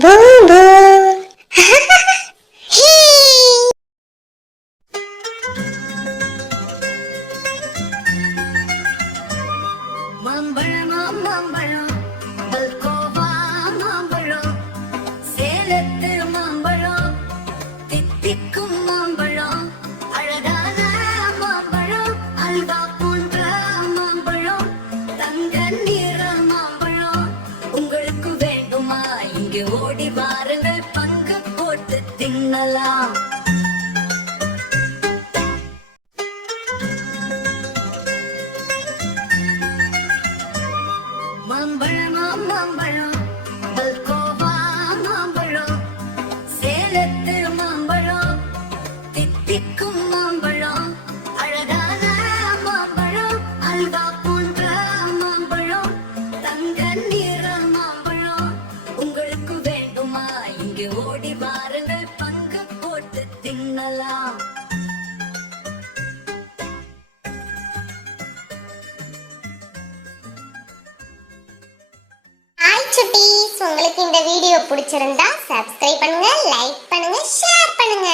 Boom boom. மாம்பழம் மாம்பழம் பல்கோவா மாம்பழம் சேலத்து மாம்பழம் தித்திக்கும் மாம்பழம் அழகான மாம்பழம் அல்வா போன்ற மாம்பழம் தங்க நிற மாம்பழம் உங்களுக்கு வேண்டுமா இங்கே ஓடி வாருங்கள் பங்கு போட்டு தின்னலாம். மாம்பழம் மாம்பழம் பல்கோவா மாம்பழம் சேலத்து மாம்பழம் தித்திக்கும் மாம்பழம் அழகான மாம்பழம் அல்வா போன்ற மாம்பழம் தங்க நிற மாம்பழம் உங்களுக்கு வேண்டுமா இங்கே ஓடி வாருங்கள் பங்கு போட்டு தின்னலாம். சுட்டீஸ், உங்களுக்கு இந்த வீடியோ பிடிச்சிருந்தா சப்ஸ்கிரைப் பண்ணுங்க, லைக் பண்ணுங்க, ஷேர் பண்ணுங்க.